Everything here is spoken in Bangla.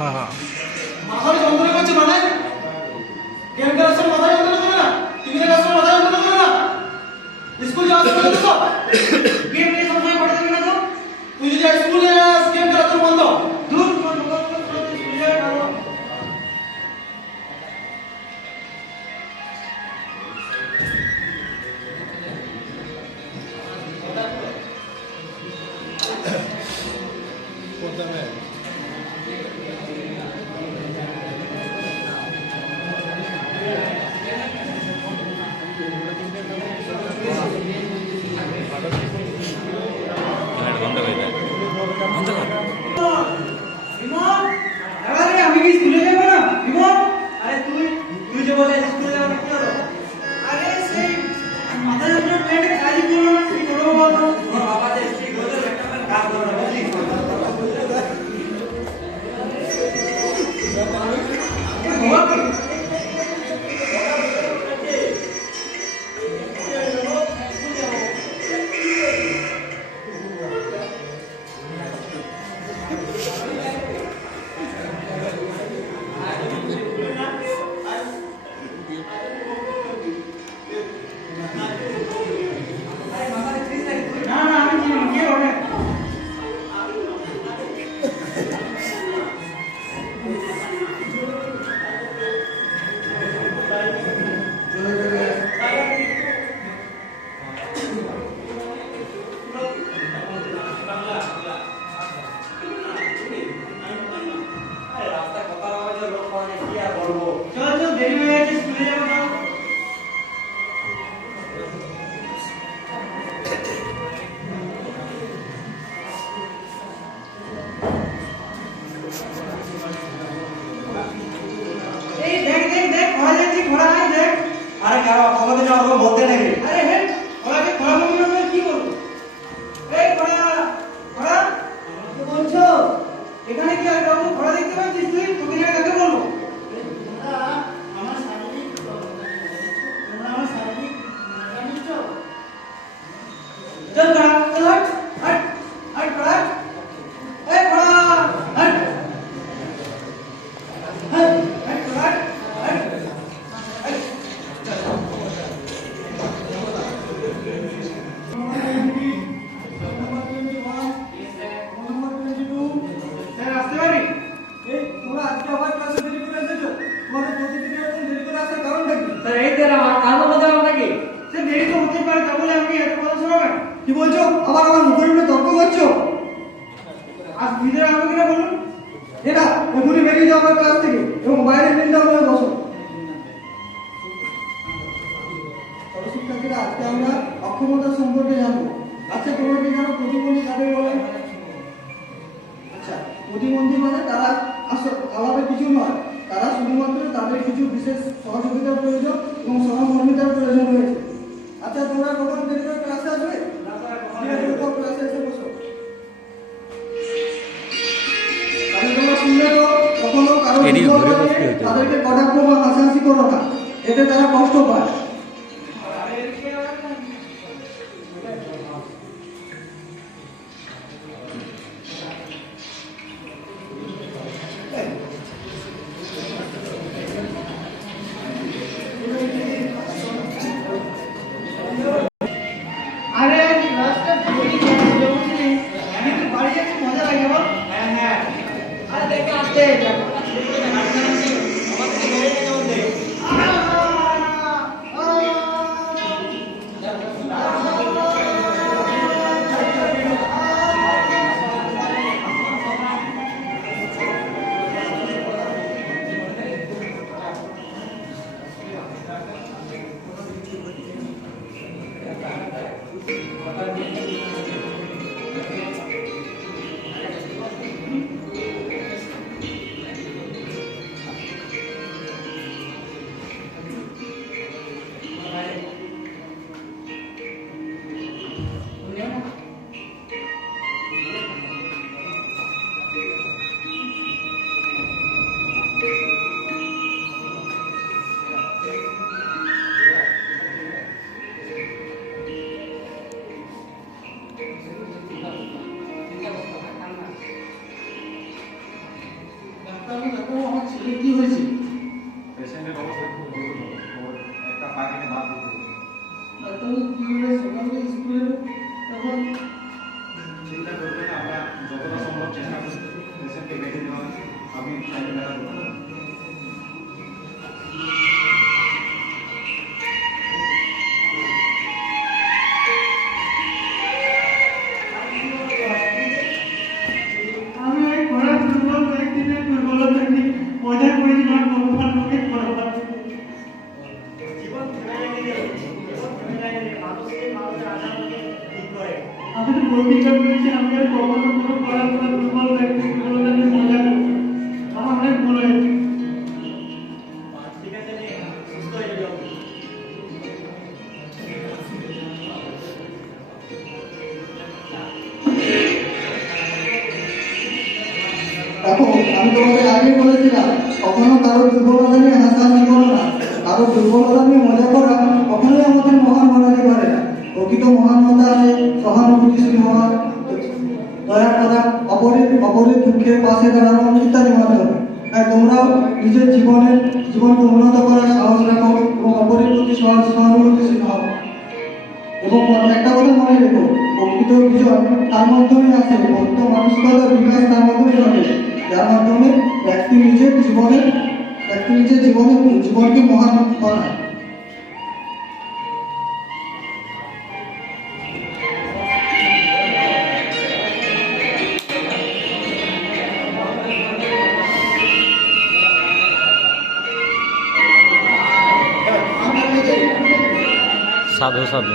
হ্যাঁ হ্যাঁ মাথায় যন্ত্রণা করছে মানে গেম খেলার সময় মাথায় যন্ত্রণা করে না, টিভি দেখার সময় মাথায় যন্ত্রণা করে না, স্কুল যাওয়ার সময় তো গেম নিয়ে সময় পড়ে থাকি না তো। তুই যদি স্কুলে গেম খেলা তোর বন্ধ দূর স্কুলে যাবে না। আমি কি স্কুলে যাবো না বিমল? আরে তুই যে বলে স্কুলে যাবো না কি হলো? আরে সেই মাথায় যন্ত্রণা পেটে কাজই করলো না, কি করবো বলতো? ওর বাবা যে স্ট্রিক হতে একটা কাজ করবে বুঝলি? আরে কারো আমাদের না ওরকম বলতে নেই। আরে হে ওরাকে খোলা বলবি না কি বলবো? এই খোলা কি বলছো? এখানে কি আর কাউকে খোলা দেখতে পাচ্ছিস তুই? তোকে না কাকে বলবো? আমার শারীরিক জানিস তো? চল খোলা চল হট হট খোলা এই খোলা হট হট হট খোলা হট কি বলছো? আবার আমার মুখের উপরে তর্ক করছো? আজ ভিতরে আমাকে কিনা বলুন এটা এখনই বেরিয়ে যাও আমার ক্লাস থেকে এবং বাইরে বেরিয়ে যাও হয়ে বসো। শিক্ষার্থীরা আজকে আমরা অক্ষমতা সম্পর্কে জানবো। আচ্ছা তোমরা কি জানো প্রতিবন্ধী কাদের বলে? আচ্ছা প্রতিবন্ধী মানে তারা আলাদা কিছু নয়, তারা শুধুমাত্র তাদের কিছু বিশেষ সহযোগিতার প্রয়োজন এবং সহমর্মিতার প্রয়োজন রয়েছে। আচ্ছা তোমরা কখন দেরি করে ক্লাসে আসবে? ক্লাসে এসে বসো। তোমরা শুনলে তো কখনো কারো তাদেরকে কটাক্ষ বা হাসাহাসি করো না, এতে তারা কষ্ট পায়। কি হয়েছে? পেশেন্টের অবস্থা খুব গুরুতর, ওর একটা পা কেটে বাদ দিতে হবে। ডাক্তার কি হলো সকালে স্কুলে তখন চিন্তা করবেন না, আমরা যতটা সম্ভব চেষ্টা করছি পেশেন্টকে বেঁধে দেওয়ার। আমি সাইকেল ব্যথা করবো। আমি ওই ঘোড়ার দুর্বল ব্যক্তিদের দুর্বলতাকে মজা করেছিলাম ভগবানকে করবার আমি তো প্রতিজ্ঞা করেছি আমি আর কখনো কোনো ঘোড়ার কোনো দুর্বল ব্যক্তির দুর্বলতাকে মজা করবো না। আমার অনেক ভুল হয়েছে। ঠিক আছে সুস্থ হয়ে যাবে। দেখো আমি তোমাকে আগেই বলেছিলাম কখনো কারো দুর্বলতা নিয়ে হাসাহাসি করো না, কারো দুর্বলতা নিয়ে মজা করা কখনোই আমাদের মহান বানাতে পারে না। প্রকৃত মহানতা আছে সহানুভূতিশীল হওয়া, দয়া করা, অপরের দুঃখের পাশে দাঁড়ানো ইত্যাদি মাধ্যমে। তাই তোমরাও নিজের জীবনকে উন্নত করার সাহস রাখো এবং অপরের প্রতি সহানুভূতিশীল হও। এবং একটা কথা মনে রেখো, প্রকৃত বিজয় তার মাধ্যমে আসে, প্রকৃত মানসিকতার বিকাশ তার মাধ্যমে ঘটে, যার মাধ্যমে ব্যক্তি নিজের জীবনকে মহান বানায়। সাধু সাধু।